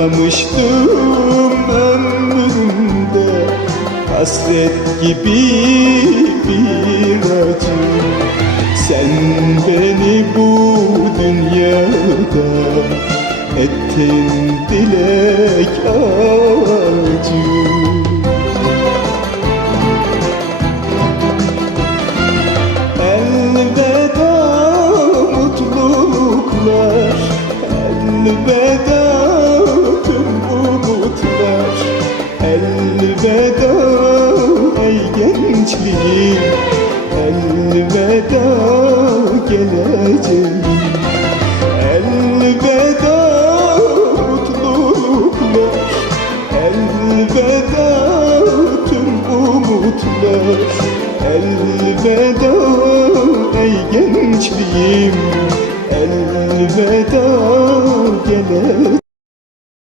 Yaşamıştım ömrümde Hasret gibi bir acı. Sen beni bu dünyada Ettin dilek ağacı Elveda mutluluklar Elveda Elveda ey gençliğim Elveda geleceğim. Elveda mutluluklar Elveda tüm umutlar. Elveda ey gençliğim Elveda geleceğim.